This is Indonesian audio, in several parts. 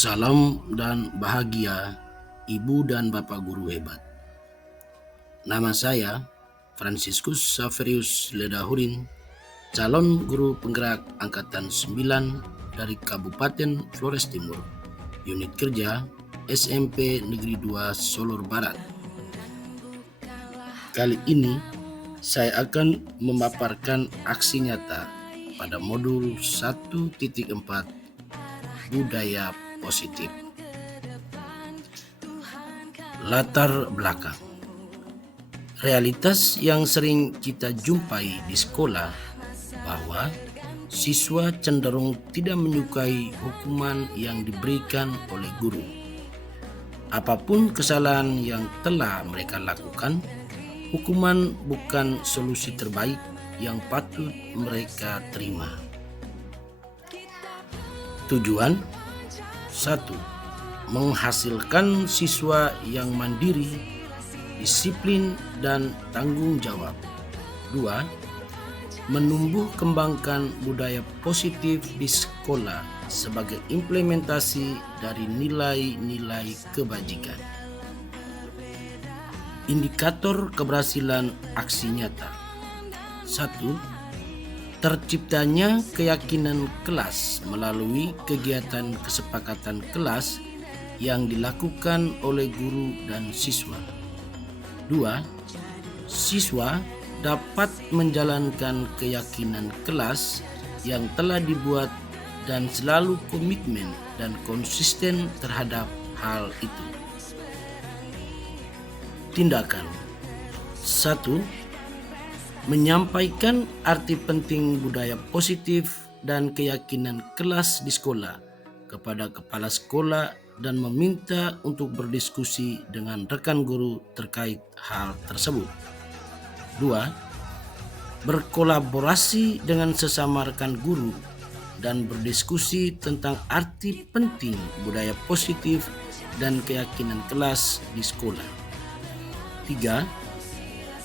Salam dan bahagia Ibu dan Bapak Guru hebat. Nama saya Franciscus Saverius Ledahurin, calon guru penggerak Angkatan 9 dari Kabupaten Flores Timur, unit kerja SMP Negeri 2 Solor Barat. Kali ini saya akan memaparkan aksi nyata pada modul 1.4 budaya positif. Latar belakang. Realitas yang sering kita jumpai di sekolah bahwa siswa cenderung tidak menyukai hukuman yang diberikan oleh guru. Apapun kesalahan yang telah mereka lakukan, hukuman bukan solusi terbaik yang patut mereka terima. Tujuan 1. Menghasilkan siswa yang mandiri, disiplin, dan tanggung jawab. 2. Menumbuh kembangkan budaya positif di sekolah sebagai implementasi dari nilai-nilai kebajikan. Indikator keberhasilan aksi nyata. 1. Terciptanya keyakinan kelas melalui kegiatan kesepakatan kelas yang dilakukan oleh guru dan siswa. 2. Siswa dapat menjalankan keyakinan kelas yang telah dibuat dan selalu komitmen dan konsisten terhadap hal itu. Tindakan 1. Menyampaikan arti penting budaya positif dan keyakinan kelas di sekolah kepada kepala sekolah dan meminta untuk berdiskusi dengan rekan guru terkait hal tersebut. 2. Berkolaborasi dengan sesama rekan guru dan berdiskusi tentang arti penting budaya positif dan keyakinan kelas di sekolah. 3.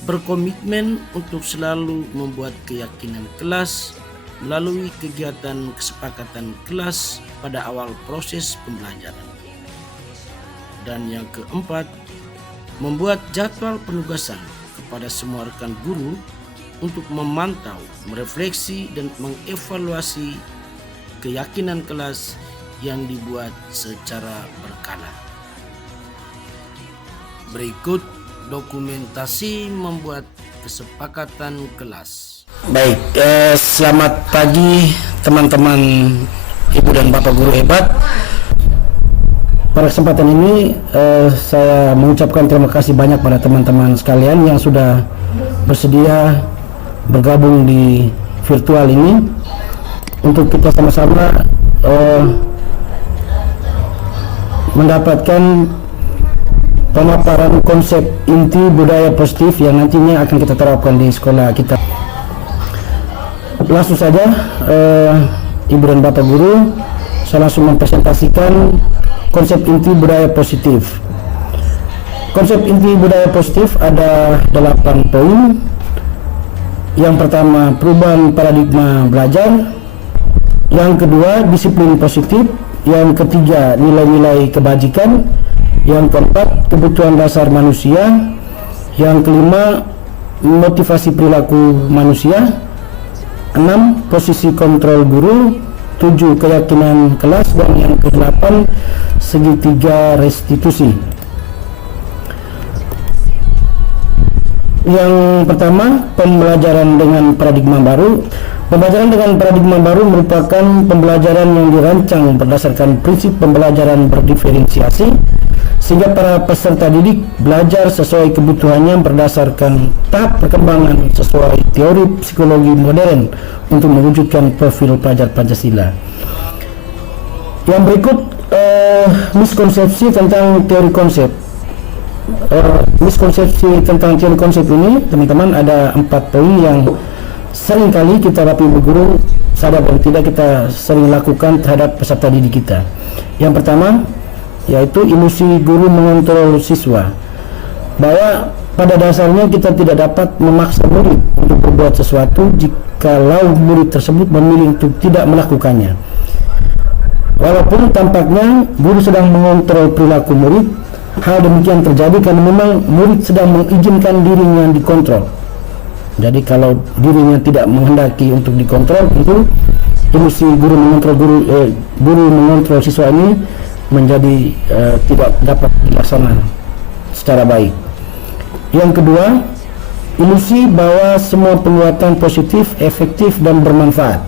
Berkomitmen untuk selalu membuat keyakinan kelas melalui kegiatan kesepakatan kelas pada awal proses pembelajaran. Dan yang keempat, membuat jadwal penugasan kepada semua rekan guru untuk memantau, merefleksi, dan mengevaluasi keyakinan kelas yang dibuat secara berkala. Berikut dokumentasi membuat kesepakatan kelas. Baik, selamat pagi teman-teman Ibu dan Bapak Guru hebat. Pada kesempatan ini saya mengucapkan terima kasih banyak pada teman-teman sekalian yang sudah bersedia bergabung di virtual ini untuk kita sama-sama mendapatkan pemaparan konsep inti budaya positif yang nantinya akan kita terapkan di sekolah kita. Langsung saja Ibu dan Bapak Guru, saya langsung mempresentasikan konsep inti budaya positif. Konsep inti budaya positif ada 8 poin. Yang pertama, perubahan paradigma belajar. Yang kedua, disiplin positif. Yang ketiga, nilai-nilai kebajikan. Yang keempat, kebutuhan dasar manusia. Yang kelima, motivasi perilaku manusia. 6, posisi kontrol guru. 7, keyakinan kelas. Dan yang ke-8, segitiga restitusi. Yang pertama, pembelajaran dengan paradigma baru. Pembelajaran dengan paradigma baru merupakan pembelajaran yang dirancang berdasarkan prinsip pembelajaran berdiferensiasi, sehingga para peserta didik belajar sesuai kebutuhannya berdasarkan tahap perkembangan sesuai teori psikologi modern untuk mewujudkan profil pelajar Pancasila. Yang berikut miskonsepsi tentang teori konsep. Miskonsepsi tentang teori konsep ini, teman-teman, ada 4 poin yang sering kali kita Bapak Ibu Guru sadar dan tidak kita sering lakukan terhadap peserta didik kita. Yang pertama, yaitu ilusi guru mengontrol siswa, bahwa pada dasarnya kita tidak dapat memaksa murid untuk berbuat sesuatu jikalau murid tersebut memilih untuk tidak melakukannya. Walaupun tampaknya guru sedang mengontrol perilaku murid, hal demikian terjadi karena memang murid sedang mengizinkan dirinya dikontrol. Jadi kalau dirinya tidak menghendaki untuk dikontrol, tentu ilusi guru mengontrol siswa ini menjadi tidak dapat dilaksanakan secara baik. Yang kedua, ilusi bahwa semua perbuatan positif, efektif dan bermanfaat.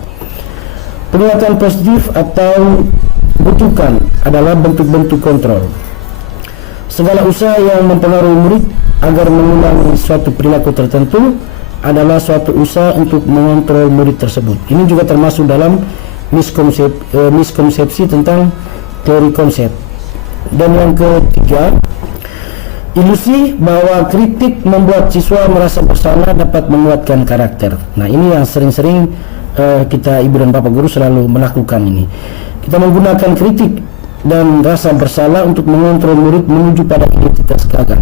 Perbuatan positif atau butuhkan adalah bentuk-bentuk kontrol. Segala usaha yang mempengaruhi murid agar mengulangi suatu perilaku tertentu adalah suatu usaha untuk mengontrol murid tersebut. Ini juga termasuk dalam miskonsepsi tentang teori konsep. Dan yang ketiga, ilusi bahwa kritik membuat siswa merasa bersalah dapat menguatkan karakter. Nah, ini yang sering-sering kita ibu dan bapak guru selalu melakukan ini. Kita menggunakan kritik dan rasa bersalah untuk mengontrol murid menuju pada identitas gagal.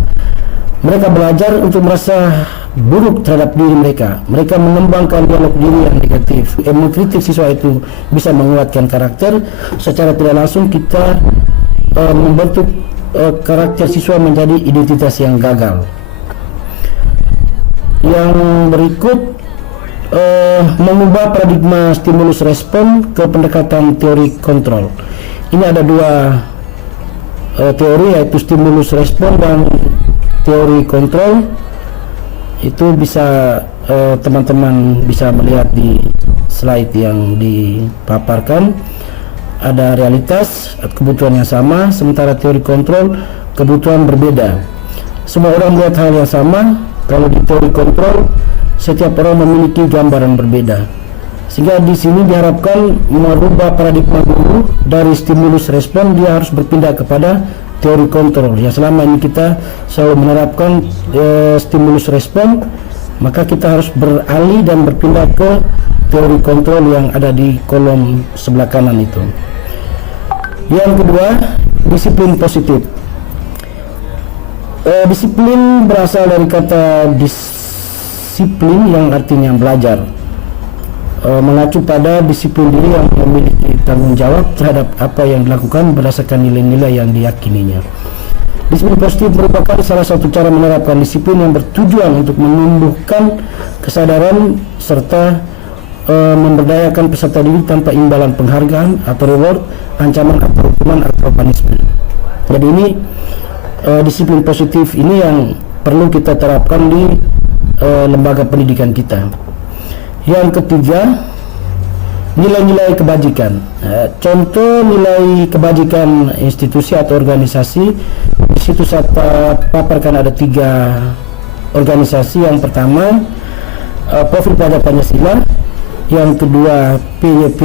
Mereka belajar untuk merasa buruk terhadap diri mereka. Mereka mengembangkan dialog diri yang negatif. Mengkritik siswa itu bisa menguatkan karakter. Secara tidak langsung kita membentuk karakter siswa menjadi identitas yang gagal. Yang berikut, mengubah paradigma stimulus respon ke pendekatan teori kontrol. Ini ada dua teori, yaitu stimulus respon dan teori kontrol. Itu bisa teman-teman bisa melihat di slide yang dipaparkan. Ada realitas, kebutuhan yang sama, sementara teori kontrol kebutuhan berbeda. Semua orang melihat hal yang sama. Kalau di teori kontrol, setiap orang memiliki gambaran berbeda. Sehingga di sini diharapkan merubah paradigma guru dari stimulus respon, dia harus berpindah kepada teori kontrol. Ya, selama ini kita selalu menerapkan stimulus respon, maka kita harus beralih dan berpindah ke teori kontrol yang ada di kolom sebelah kanan itu. Yang kedua, disiplin positif. Disiplin berasal dari kata disiplin yang artinya belajar, mengacu pada disiplin diri yang memiliki tanggung jawab terhadap apa yang dilakukan berdasarkan nilai-nilai yang diyakininya. Disiplin positif merupakan salah satu cara menerapkan disiplin yang bertujuan untuk menumbuhkan kesadaran serta memberdayakan peserta didik tanpa imbalan penghargaan atau reward, ancaman atau hukuman atau punishment. Jadi ini disiplin positif ini yang perlu kita terapkan di lembaga pendidikan kita. Yang ketiga, nilai-nilai kebajikan. Contoh nilai kebajikan institusi atau organisasi, di situ saya paparkan ada 3 organisasi. Yang pertama, Profil Pelajar Pancasila, yang kedua PYP,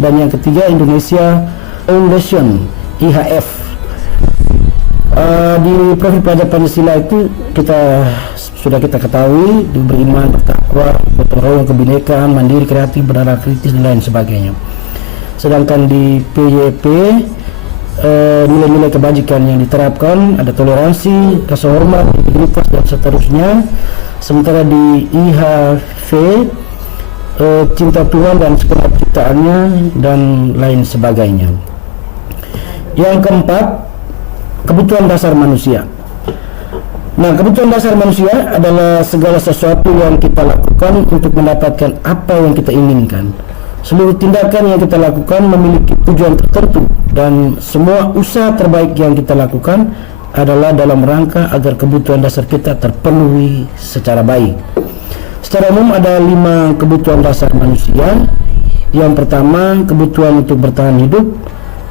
dan yang ketiga Indonesia Foundation IHF. Di Profil Pelajar Pancasila itu sudah kita ketahui, beriman, bertakwa, gotong royong, kebinekaan, mandiri, kreatif, bernara kritis, dan lain sebagainya. Sedangkan di PYP, nilai-nilai kebajikan yang diterapkan ada toleransi, rasa hormat, integritas, dan seterusnya. Sementara di IHV, cinta Tuhan dan segenap ciptaannya, dan lain sebagainya. Yang keempat, kebutuhan dasar manusia. Nah, kebutuhan dasar manusia adalah segala sesuatu yang kita lakukan untuk mendapatkan apa yang kita inginkan. Seluruh tindakan yang kita lakukan memiliki tujuan tertentu, dan semua usaha terbaik yang kita lakukan adalah dalam rangka agar kebutuhan dasar kita terpenuhi secara baik. Secara umum ada 5 kebutuhan dasar manusia. Yang pertama, kebutuhan untuk bertahan hidup.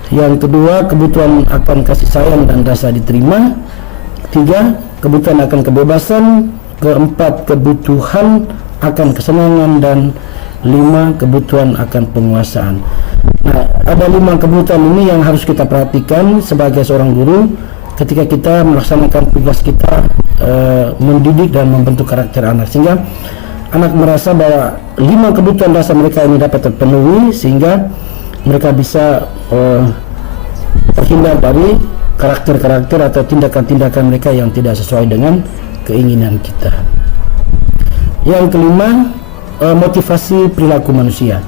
Yang kedua, kebutuhan akan kasih sayang dan rasa diterima. 3, kebutuhan akan kebebasan. Keempat, kebutuhan akan kesenangan. Dan 5, kebutuhan akan penguasaan. Nah, ada 5 kebutuhan ini yang harus kita perhatikan sebagai seorang guru ketika kita melaksanakan tugas kita, mendidik dan membentuk karakter anak, sehingga anak merasa bahwa 5 kebutuhan dasar mereka ini dapat terpenuhi, sehingga mereka bisa terhindar dari karakter-karakter atau tindakan-tindakan mereka yang tidak sesuai dengan keinginan kita. Yang kelima, motivasi perilaku manusia.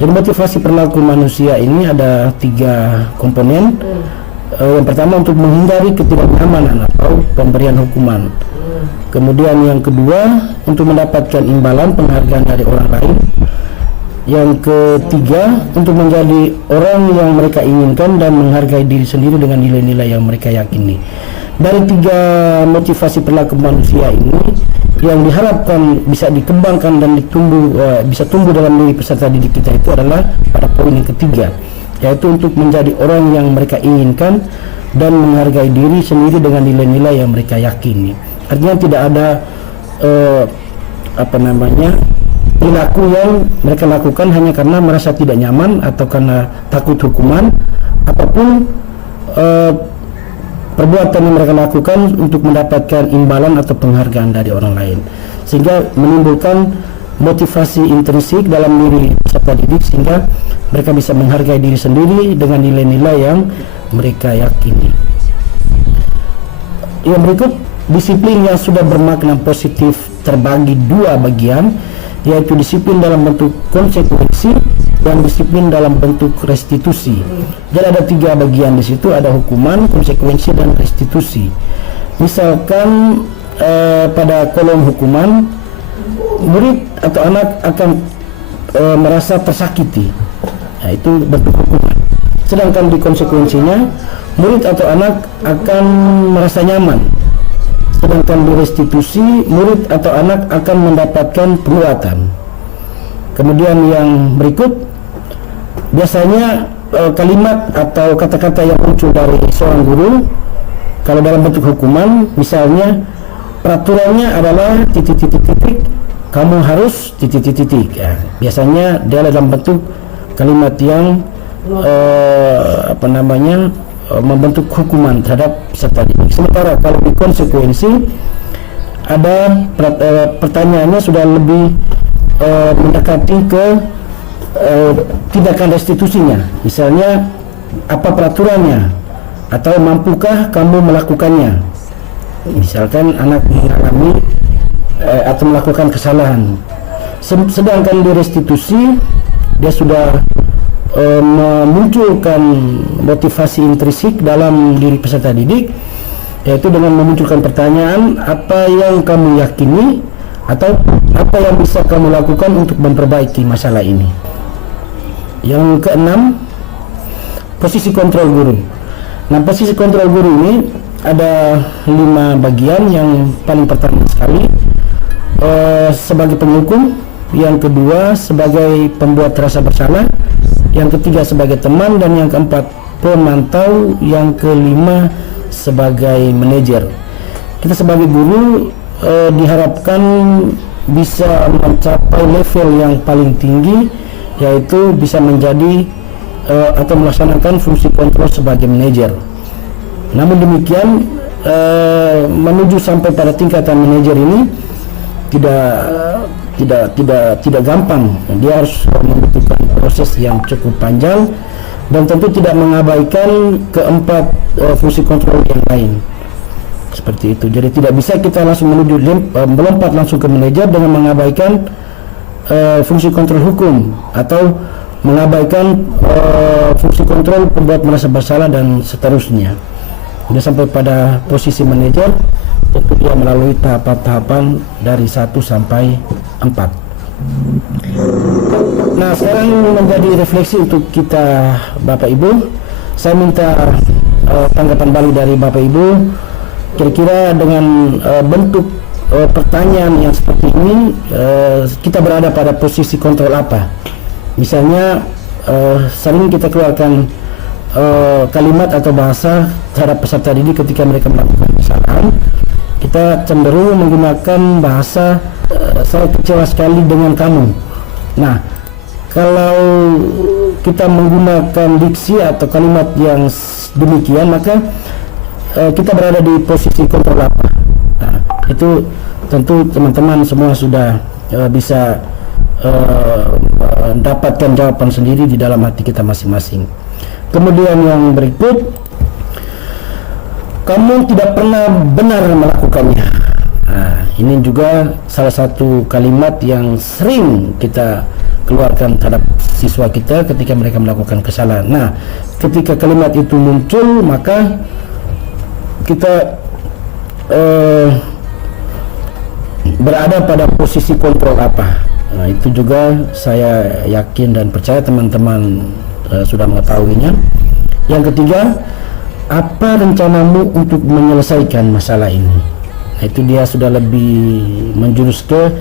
Jadi motivasi perilaku manusia ini ada 3 komponen. Yang pertama untuk menghindari ketidaknyamanan atau pemberian hukuman. Kemudian yang kedua untuk mendapatkan imbalan penghargaan dari orang lain. Yang ketiga untuk menjadi orang yang mereka inginkan dan menghargai diri sendiri dengan nilai-nilai yang mereka yakini. Dari 3 motivasi perilaku manusia ini yang diharapkan bisa dikembangkan dan bisa tumbuh dalam diri peserta didik kita itu adalah pada poin yang ketiga, yaitu untuk menjadi orang yang mereka inginkan dan menghargai diri sendiri dengan nilai-nilai yang mereka yakini. Artinya tidak ada perilaku yang mereka lakukan hanya karena merasa tidak nyaman atau karena takut hukuman, ataupun perbuatan yang mereka lakukan untuk mendapatkan imbalan atau penghargaan dari orang lain, sehingga menimbulkan motivasi intrinsik dalam diri peserta didik sehingga mereka bisa menghargai diri sendiri dengan nilai-nilai yang mereka yakini. Yang berikut, disiplin yang sudah bermakna positif terbagi 2 bagian, yaitu disiplin dalam bentuk konsekuensi dan disiplin dalam bentuk restitusi. Jadi ada 3 bagian di situ, ada hukuman, konsekuensi, dan restitusi. Misalkan pada kolom hukuman, murid atau anak akan merasa tersakiti, nah, itu bentuk hukuman. Sedangkan di konsekuensinya, murid atau anak akan merasa nyaman. Sedangkan di restitusi, murid atau anak akan mendapatkan perawatan. Kemudian yang berikut, biasanya kalimat atau kata-kata yang muncul dari seorang guru kalau dalam bentuk hukuman, misalnya peraturannya adalah titik-titik-titik, kamu harus titik-titik-titik. Ya, biasanya dia dalam bentuk kalimat yang membentuk hukuman terhadap peserta didik. Sementara kalau di konsekuensi, ada pertanyaannya sudah lebih mendekati ke tindakan restitusinya. Misalnya, apa peraturannya atau mampukah kamu melakukannya. Misalkan anak mengalami atau melakukan kesalahan. Sedangkan di restitusi, dia sudah memunculkan motivasi intrinsik dalam diri peserta didik, yaitu dengan memunculkan pertanyaan, apa yang kamu yakini atau apa yang bisa kamu lakukan untuk memperbaiki masalah ini. Yang keenam, posisi kontrol guru. Nah, posisi kontrol guru ini ada 5 bagian. Yang paling pertama sekali sebagai penghukum, yang kedua sebagai pembuat rasa bersalah, yang ketiga sebagai teman, dan yang keempat pemantau, yang kelima sebagai manajer. Kita sebagai guru diharapkan bisa mencapai level yang paling tinggi, yaitu bisa menjadi atau melaksanakan fungsi kontrol sebagai manajer. Namun demikian, menuju sampai pada tingkatan manajer ini tidak gampang. Dia harus membutuhkan proses yang cukup panjang dan tentu tidak mengabaikan keempat fungsi kontrol yang lain. Seperti itu. Jadi tidak bisa kita langsung melompat langsung ke manajer dengan mengabaikan fungsi kontrol hukum atau mengabaikan fungsi kontrol pembuat merasa bersalah dan seterusnya. Sudah sampai pada posisi manajer, tentu dia melalui tahapan-tahapan dari 1 sampai 4. Nah, sekarang menjadi refleksi untuk kita Bapak Ibu. Saya minta tanggapan balik dari Bapak Ibu. Kira-kira dengan bentuk pertanyaan yang seperti ini, kita berada pada posisi kontrol apa? Misalnya sering kita keluarkan kalimat atau bahasa terhadap peserta didik ketika mereka melakukan kesalahan. Kita cenderung menggunakan bahasa saya kecewa sekali dengan kamu. Nah, kalau kita menggunakan diksi atau kalimat yang demikian, maka kita berada di posisi kontrol apa? Nah, itu tentu teman-teman semua sudah bisa mendapatkan jawaban sendiri di dalam hati kita masing-masing. Kemudian yang berikut, kamu tidak pernah benar melakukannya. Nah, ini juga salah satu kalimat yang sering kita keluarkan terhadap siswa kita ketika mereka melakukan kesalahan. Nah, ketika kalimat itu muncul, maka kita berada pada posisi kontrol apa. Nah, itu juga saya yakin dan percaya teman-teman sudah mengetahuinya. Yang ketiga, apa rencanamu untuk menyelesaikan masalah ini? Nah, itu dia sudah lebih menjurus ke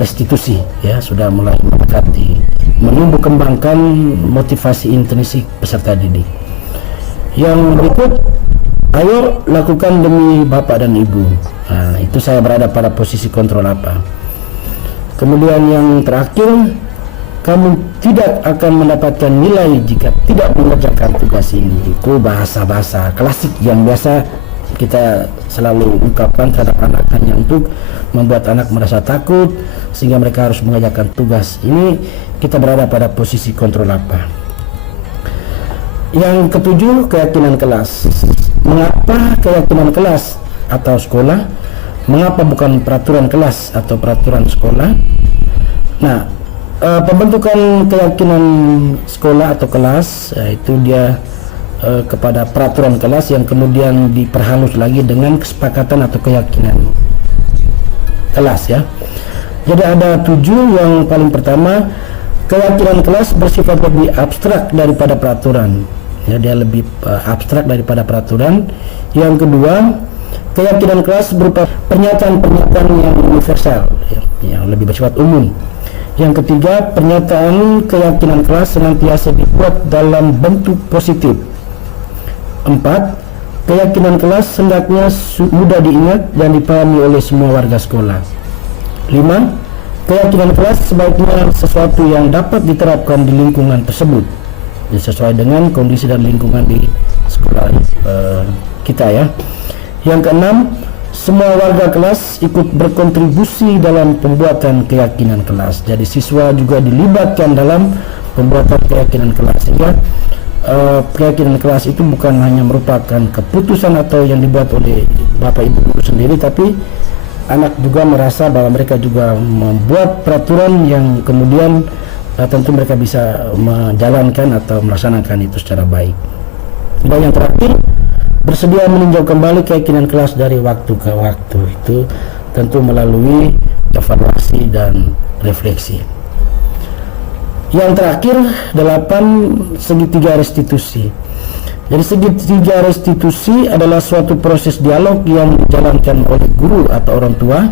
restitusi, ya, sudah mulai mendekati, menumbuh kembangkan motivasi intrinsik peserta didik. Yang berikut, ayo lakukan demi bapak dan ibu. Nah, itu saya berada pada posisi kontrol apa. Kemudian yang terakhir, kamu tidak akan mendapatkan nilai jika tidak mengerjakan tugas ini. Itu bahasa-bahasa klasik yang biasa kita selalu ungkapkan terhadap anak, hanya untuk membuat anak merasa takut sehingga mereka harus mengerjakan tugas. Ini kita berada pada posisi kontrol apa. Yang ketujuh, keyakinan kelas. Mengapa keyakinan kelas atau sekolah? Mengapa bukan peraturan kelas atau peraturan sekolah? Nah, pembentukan keyakinan sekolah atau kelas, itu dia kepada peraturan kelas yang kemudian diperhalus lagi dengan kesepakatan atau keyakinan kelas, ya. Jadi ada 7. Yang paling pertama, keyakinan kelas bersifat lebih abstrak daripada peraturan, ya, dia lebih abstrak daripada peraturan. Yang kedua, keyakinan kelas berupa pernyataan-pernyataan yang universal, ya, yang lebih bersifat umum. Yang ketiga, pernyataan keyakinan kelas senantiasa dibuat dalam bentuk positif. 4. Keyakinan kelas hendaknya mudah diingat dan dipahami oleh semua warga sekolah. 5. Keyakinan kelas sebaiknya sesuatu yang dapat diterapkan di lingkungan tersebut, sesuai dengan kondisi dan lingkungan di sekolah kita, ya. Yang keenam, semua warga kelas ikut berkontribusi dalam pembuatan keyakinan kelas. Jadi siswa juga dilibatkan dalam pembuatan keyakinan kelas, sehingga keyakinan kelas itu bukan hanya merupakan keputusan atau yang dibuat oleh bapak ibu guru sendiri, tapi anak juga merasa bahwa mereka juga membuat peraturan yang kemudian tentu mereka bisa menjalankan atau melaksanakan itu secara baik. Dan yang terakhir, bersedia meninjau kembali keyakinan kelas dari waktu ke waktu, itu tentu melalui evaluasi dan refleksi. Yang terakhir, 8, segitiga restitusi. Jadi segitiga restitusi adalah suatu proses dialog yang dijalankan oleh guru atau orang tua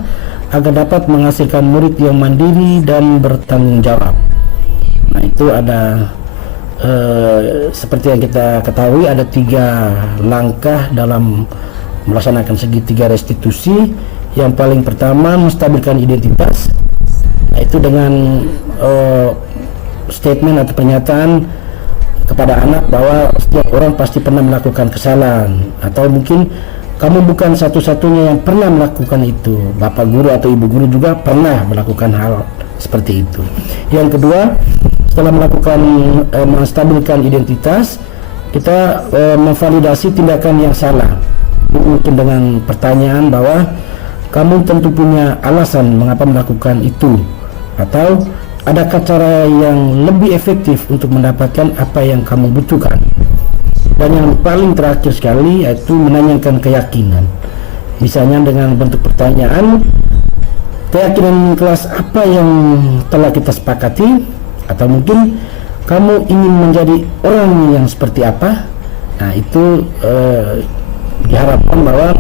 agar dapat menghasilkan murid yang mandiri dan bertanggung jawab. Nah, itu ada seperti yang kita ketahui, ada 3 langkah dalam melaksanakan segitiga restitusi. Yang paling pertama, menstabilkan identitas, yaitu dengan statement atau pernyataan kepada anak bahwa setiap orang pasti pernah melakukan kesalahan, atau mungkin kamu bukan satu-satunya yang pernah melakukan itu, bapak guru atau ibu guru juga pernah melakukan hal seperti itu. Yang kedua, setelah melakukan menstabilkan identitas, kita memvalidasi tindakan yang salah, mungkin dengan pertanyaan bahwa kamu tentu punya alasan mengapa melakukan itu, atau adakah cara yang lebih efektif untuk mendapatkan apa yang kamu butuhkan. Dan yang paling terakhir sekali, yaitu menanyakan keyakinan, misalnya dengan bentuk pertanyaan, keyakinan kelas apa yang telah kita sepakati, atau mungkin kamu ingin menjadi orang yang seperti apa. Nah, itu diharapkan bahwa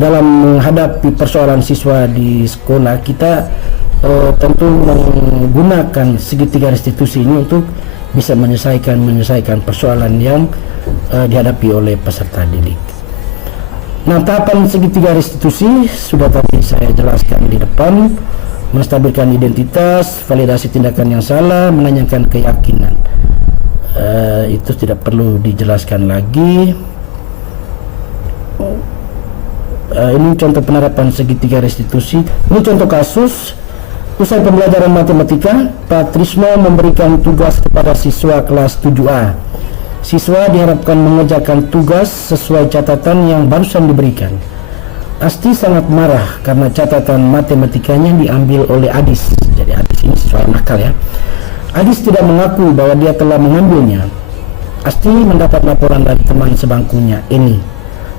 dalam menghadapi persoalan siswa di sekolah kita tentu menggunakan segitiga restitusi ini untuk bisa menyelesaikan persoalan yang dihadapi oleh peserta didik. Nah, tahapan segitiga restitusi sudah tadi saya jelaskan di depan: menstabilkan identitas, validasi tindakan yang salah, menanyakan keyakinan. Itu tidak perlu dijelaskan lagi. Ini contoh penerapan segitiga restitusi. Ini contoh kasus. Usai pembelajaran matematika, Pak Trisno memberikan tugas kepada siswa kelas 7A. Siswa diharapkan mengerjakan tugas sesuai catatan yang barusan diberikan. Asti sangat marah karena catatan matematikanya diambil oleh Adis. Jadi Adis ini siswa nakal ya. Adis tidak mengaku bahwa dia telah mengambilnya. Asti mendapat laporan dari teman sebangkunya ini.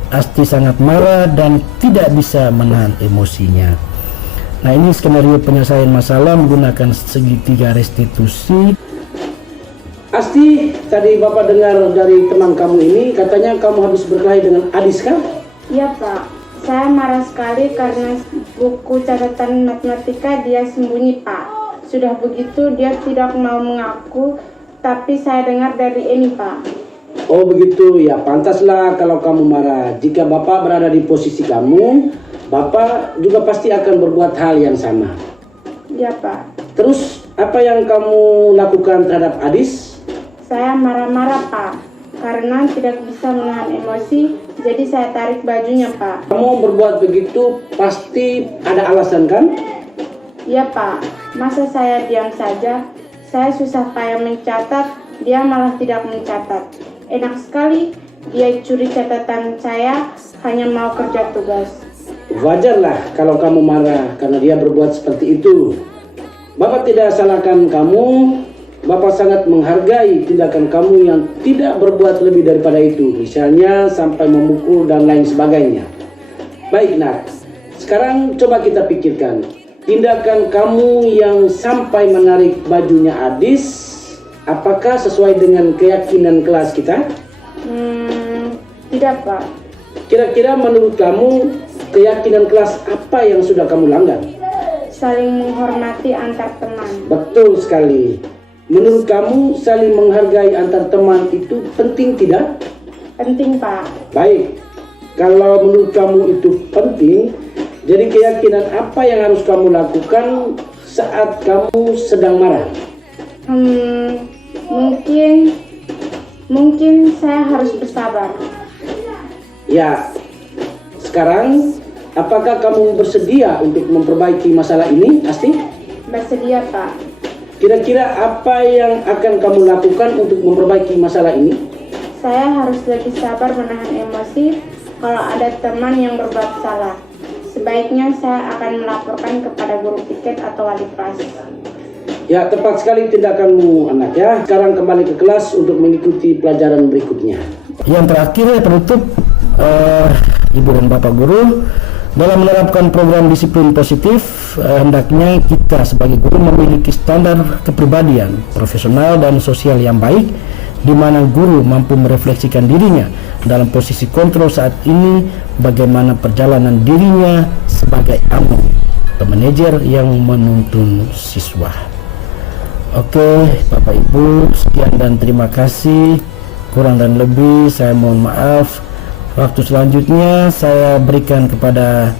Asti sangat marah dan tidak bisa menahan emosinya. Nah, ini skenario penyelesaian masalah menggunakan segitiga restitusi. Asti, tadi Bapak dengar dari teman kamu ini, katanya kamu habis berkelahi dengan Adis kan? Iya Pak, saya marah sekali karena buku catatan matematika dia sembunyi Pak. Sudah begitu dia tidak mau mengaku, tapi saya dengar dari ini Pak. Oh begitu, ya pantaslah kalau kamu marah. Jika Bapak berada di posisi kamu, Bapak juga pasti akan berbuat hal yang sama. Iya Pak. Terus apa yang kamu lakukan terhadap Adis? Saya marah-marah Pak, karena tidak bisa menahan emosi, jadi saya tarik bajunya Pak. Kamu berbuat begitu pasti ada alasan kan? Iya Pak, masa saya diam saja? Saya susah payah mencatat, dia malah tidak mencatat. Enak sekali, dia curi catatan saya, hanya mau kerja tugas. Wajarlah kalau kamu marah karena dia berbuat seperti itu. Bapak tidak salahkan kamu. Bapak sangat menghargai tindakan kamu yang tidak berbuat lebih daripada itu, misalnya sampai memukul dan lain sebagainya. Baik nak, sekarang coba kita pikirkan, tindakan kamu yang sampai menarik bajunya Adis, apakah sesuai dengan keyakinan kelas kita? Tidak Pak. Kira-kira menurut kamu keyakinan kelas apa yang sudah kamu langgar? Saling menghormati antar teman. Betul sekali. Menurut kamu saling menghargai antar teman itu penting tidak? Penting Pak. Baik, kalau menurut kamu itu penting, jadi keyakinan apa yang harus kamu lakukan saat kamu sedang marah? Mungkin saya harus bersabar. Ya, sekarang apakah kamu bersedia untuk memperbaiki masalah ini, Asti? Bersedia Pak. Kira-kira apa yang akan kamu lakukan untuk memperbaiki masalah ini? Saya harus lebih sabar menahan emosi kalau ada teman yang berbuat salah. Sebaiknya saya akan melaporkan kepada guru piket atau wali kelas. Ya, tepat sekali tindakanmu anak ya. Sekarang kembali ke kelas untuk mengikuti pelajaran berikutnya. Yang terakhir ya penutup, Ibu dan Bapak Guru, dalam menerapkan program disiplin positif, hendaknya kita sebagai guru memiliki standar kepribadian, profesional dan sosial yang baik, di mana guru mampu merefleksikan dirinya dalam posisi kontrol saat ini, bagaimana perjalanan dirinya sebagai amo atau manajer yang menuntun siswa. Oke, Bapak Ibu, sekian dan terima kasih. Kurang dan lebih saya mohon maaf. Waktu selanjutnya saya berikan kepada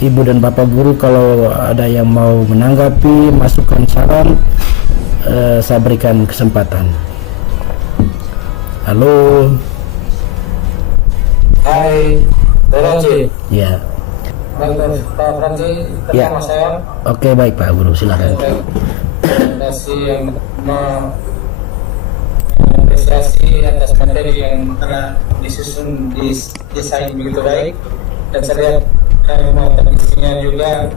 Ibu dan Bapak Guru kalau ada yang mau menanggapi, masukan saran, saya berikan kesempatan. Halo. Hai, Franci. Ya. Baik, Pak Franci, Ya. ketemu saya. Oke, baik Pak Guru, silakan. Terima kasih yang mengapresiasi atas materi yang telah disusun desain begitu baik, dan saya lihat matematiknya juga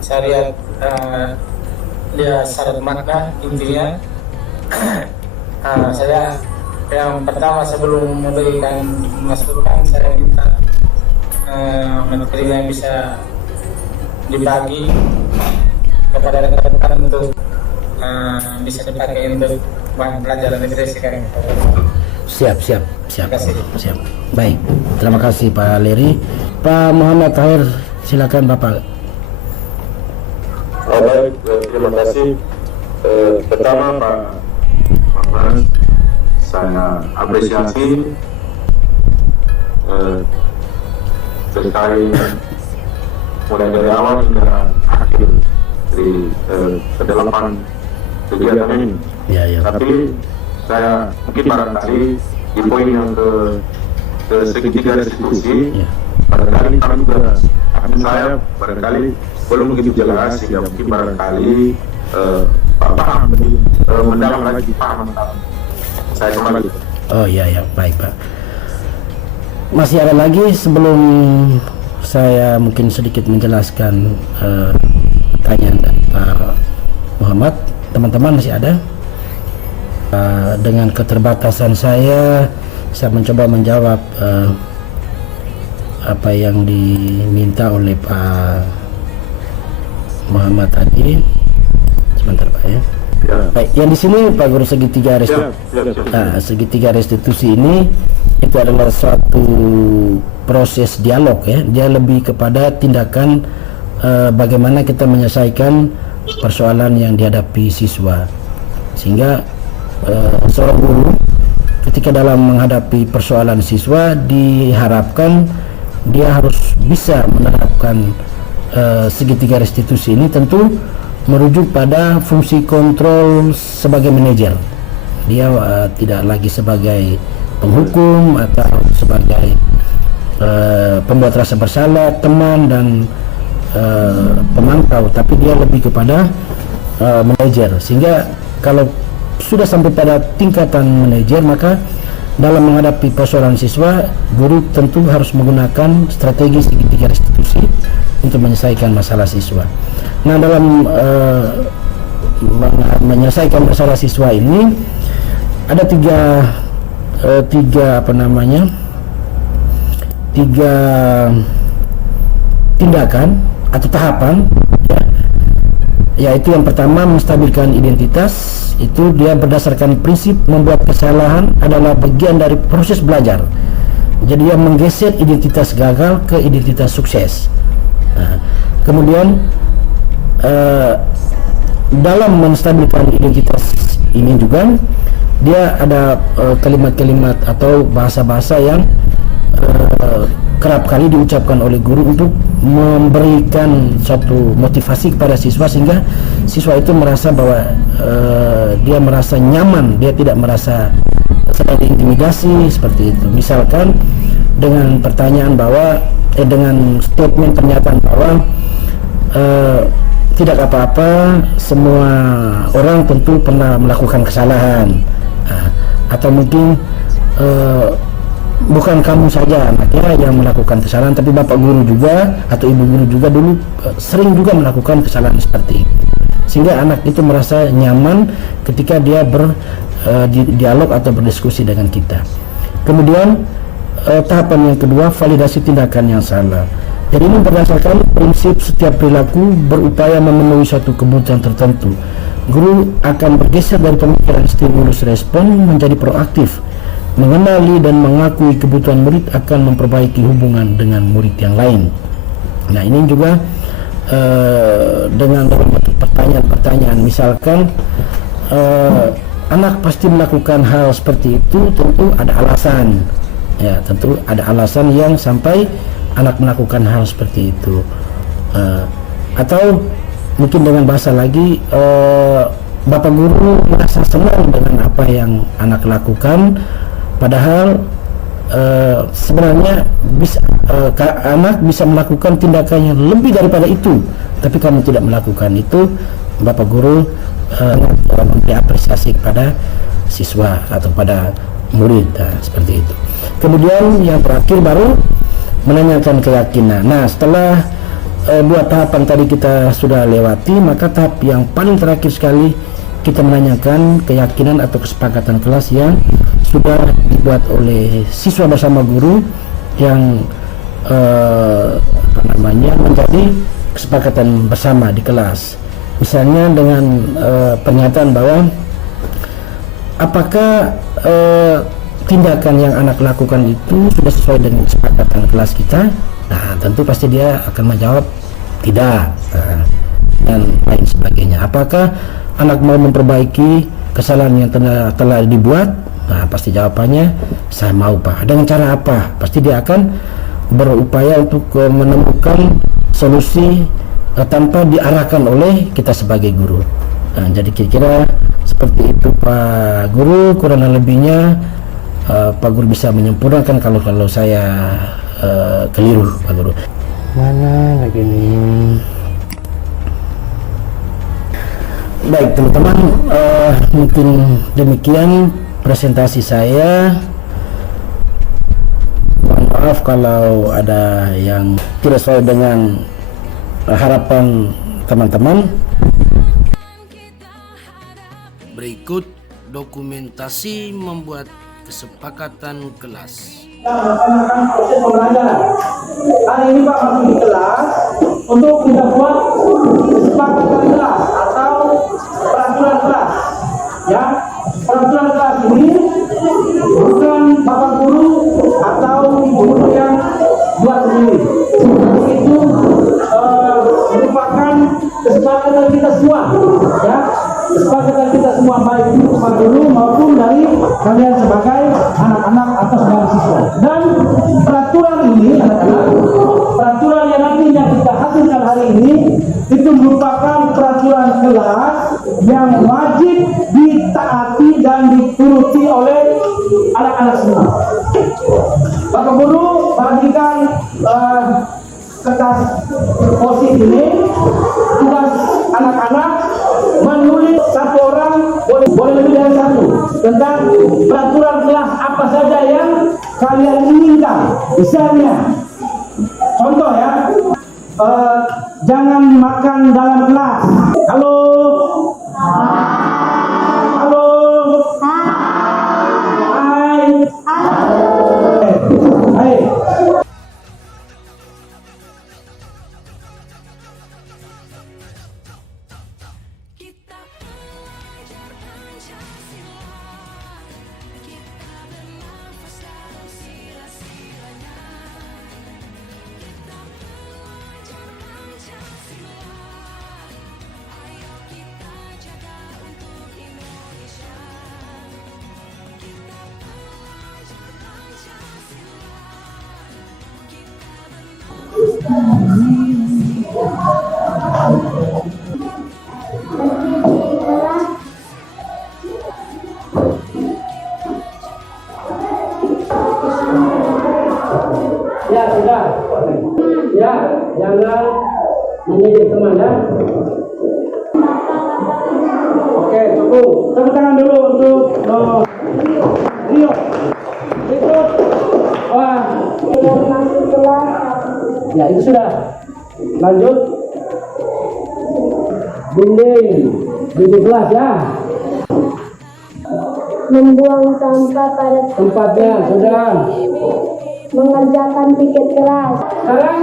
saya lihat dia syarat makna intinya. Saya yang pertama sebelum memberikan masukan, saya minta materi yang bisa dibagi kepada rekan-rekan untuk bisa dipakai untuk bahan pelajaran negeri sekarang. Siap. Baik, terima kasih Pak Leri. Pak Muhammad Tahir, silakan Bapak. Baik, terima kasih. Pertama Pak Muhammad, saya apresiasi terkait mulai dari awal hingga akhir dari kedelapan kegiatan ini. Ya. Tapi saya mungkin barangkali di poin yang ke segitiga diskusi, barangkali kami juga, saya barangkali belum begitu jelas, sehingga mungkin barangkali paham lebih mendalam lagi, paham tentang saya kembali. Oh ya, baik Pak. Masih ada lagi sebelum saya mungkin sedikit menjelaskan pertanyaan dari Pak Muhammad. Teman-teman masih ada? Dengan keterbatasan saya mencoba menjawab apa yang diminta oleh Pak Muhammad tadi. Sebentar Pak ya. Baik, yang di sini Pak Guru segitiga segitiga restitusi ini itu adalah suatu proses dialog ya. Dia lebih kepada tindakan bagaimana kita menyelesaikan persoalan yang dihadapi siswa, sehingga seorang guru ketika dalam menghadapi persoalan siswa diharapkan dia harus bisa menerapkan segitiga restitusi ini, tentu merujuk pada fungsi kontrol sebagai manajer. Dia tidak lagi sebagai penghukum atau sebagai pembuat rasa bersalah, teman dan pemantau, tapi dia lebih kepada manajer. Sehingga kalau sudah sampai pada tingkatan manajer, maka dalam menghadapi persoalan siswa, guru tentu harus menggunakan strategi segitiga restitusi untuk menyelesaikan masalah siswa. Nah, dalam menyelesaikan masalah siswa ini ada tiga tindakan atau tahapan ya. Yaitu yang pertama, menstabilkan identitas. Itu dia berdasarkan prinsip membuat kesalahan adalah bagian dari proses belajar. Jadi dia menggeser identitas gagal ke identitas sukses. Nah, kemudian dalam menstabilkan identitas ini juga dia ada kalimat-kalimat atau bahasa-bahasa yang kerap kali diucapkan oleh guru untuk memberikan suatu motivasi kepada siswa, sehingga siswa itu merasa bahwa dia merasa nyaman, dia tidak merasa sedang diintimidasi seperti itu. Misalkan dengan pertanyaan bahwa dengan statement pernyataan bahwa tidak apa-apa, semua orang tentu pernah melakukan kesalahan, atau mungkin bukan kamu saja anaknya yang melakukan kesalahan, tapi bapak guru juga atau ibu guru juga dulu sering juga melakukan kesalahan seperti itu, sehingga anak itu merasa nyaman ketika dia berdialog atau berdiskusi dengan kita. Kemudian tahapan yang kedua, validasi tindakan yang salah. Jadi ini berdasarkan prinsip setiap perilaku berupaya memenuhi suatu kebutuhan tertentu. Guru akan bergeser dari pemikiran stimulus respon menjadi proaktif, mengenali dan mengakui kebutuhan murid akan memperbaiki hubungan dengan murid yang lain. Nah, ini juga dengan bentuk pertanyaan-pertanyaan, misalkan anak pasti melakukan hal seperti itu, tentu ada alasan ya, tentu ada alasan yang sampai anak melakukan hal seperti itu. Atau mungkin dengan bahasa lagi, bapak guru merasa senang dengan apa yang anak lakukan, padahal sebenarnya anak bisa melakukan tindakan yang lebih daripada itu, tapi kamu tidak melakukan itu. Bapak guru memberi apresiasi kepada siswa atau pada murid, seperti itu. Kemudian yang terakhir baru menanyakan keyakinan. Nah, setelah dua tahapan tadi kita sudah lewati, maka tahap yang paling terakhir sekali kita menanyakan keyakinan atau kesepakatan kelas yang sudah dibuat oleh siswa bersama guru, yang menjadi kesepakatan bersama di kelas. Misalnya dengan pernyataan bahwa apakah tindakan yang anak lakukan itu sudah sesuai dengan kesepakatan kelas kita. Nah, tentu pasti dia akan menjawab tidak, dan lain sebagainya. Apakah anak mau memperbaiki kesalahan yang telah dibuat? Nah, pasti jawabannya saya mau, Pak. Dengan cara apa? Pasti dia akan berupaya untuk menemukan solusi tanpa diarahkan oleh kita sebagai guru. Nah, jadi kira-kira seperti itu Pak Guru, kurang lebihnya Pak Guru bisa menyempurnakan kalau saya keliru, Pak Guru. Mana lagi nih? Baik teman-teman, mungkin demikian presentasi saya. Mohon maaf maaf kalau ada yang tidak sesuai dengan harapan teman-teman. Berikut dokumentasi membuat kesepakatan kelas. Melaksanakan proses pembelajaran. Hari ini Pak masuk di kelas untuk kita buat kesepakatan kelas atau peraturan kelas. Ya, peraturan kelas ini bukan Bapak Guru atau Ibu Guru yang buat sendiri. Itu merupakan kesepakatan kita semua. Ya, kesepakatan kita semua baik itu Pak Guru maupun dari kalian sebagai anak-anak atau sebagai siswa. Dan peraturan ini anak-anak, peraturan yang nantinya kita hasilkan hari ini itu merupakan peraturan kelas yang wajib ditaati dan dituruti oleh anak-anak semua. Bapak Guru bagikan kertas posit ini, tugas anak-anak menulis satu orang, boleh lebih dari satu, tentang peraturan kelas apa saja yang kalian inginkan. Misalnya, contoh ya, jangan makan dalam kelas. Halo, halo, hai, hai. Ya sudah, ya jangan menyidik teman ya. Oke cukup. Tepuk tangan dulu untuk Rio. Ikut. Wah. Ya itu sudah. Lanjut. Dinding kelas ya. Membuang sampah pada Tempatnya sudah. mengerjakan piket kelas. Sekarang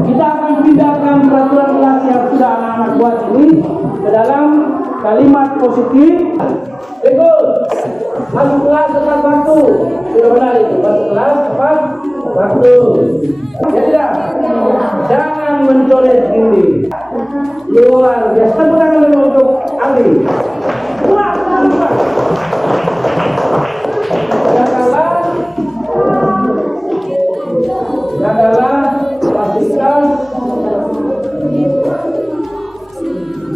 kita akan pindahkan peraturan kelas yang sudah anak-anak buat ini ke dalam kalimat positif. Berikut, masuk kelas tepat waktu. Sudah benar itu, masuk kelas tepat waktu. Ya tidak? Jangan mencoret diri. Luar biasa. Tepuk tangan dulu untuk Andi. Pulang. Jagalah pastikan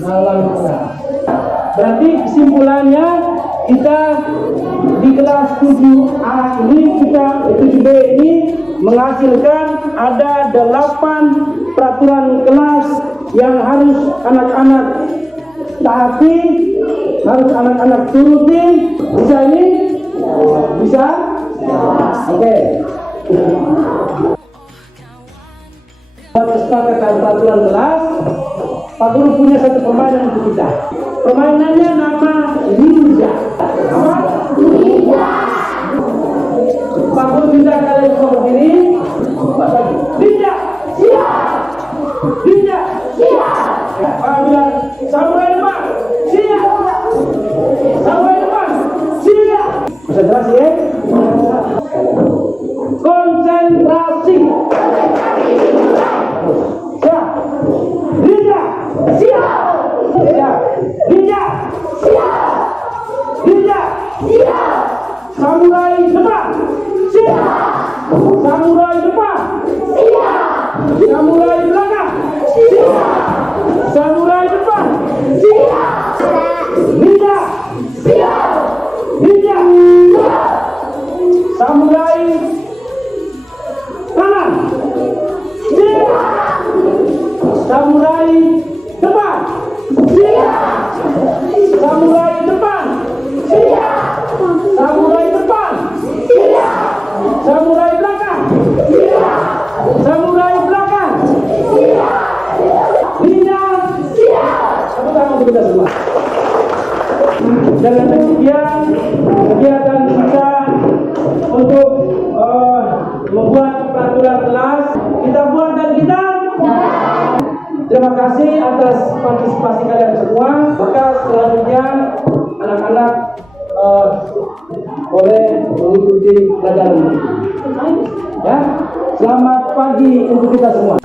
dalam kelas. Berarti kesimpulannya kita di kelas 7A ini, 7B ini menghasilkan ada 8 peraturan kelas yang harus anak-anak taati, harus anak-anak turuti. Bisa ini? Bisa? Oke. Kesepakatan peraturan kelas, Pak Guru punya satu permainan untuk kita. Permainannya nama Ninja. Apa? Ninja. Pak Guru minta kalian semua berdiri. Ninja. Siap. Ninja. Siap. Pak bilang samurai depan. Siap. Samurai depan. Siap. Konsentrasi ya. Konsentrasi. Siap. Ninja. Siap. Siap. Ninja. Siap. Ninja. Siap. Samurai depan. Siap. Samurai depan. Siap. Samurai belakang. Siap. Samurai depan. Siap. Ninja. Siap. Ninja. Siap. Samurai kanan. Siap. Samurai depan. Siap. Samurai depan. Siap. Samurai depan. Siap. Samurai belakang. kelas. Dengan demikian kegiatan kita untuk membuat peraturan kelas kita buat dan kita terima kasih atas partisipasi kalian semua. Maka selanjutnya anak-anak boleh mengikuti pelajaran ini. Ya, selamat pagi untuk kita semua.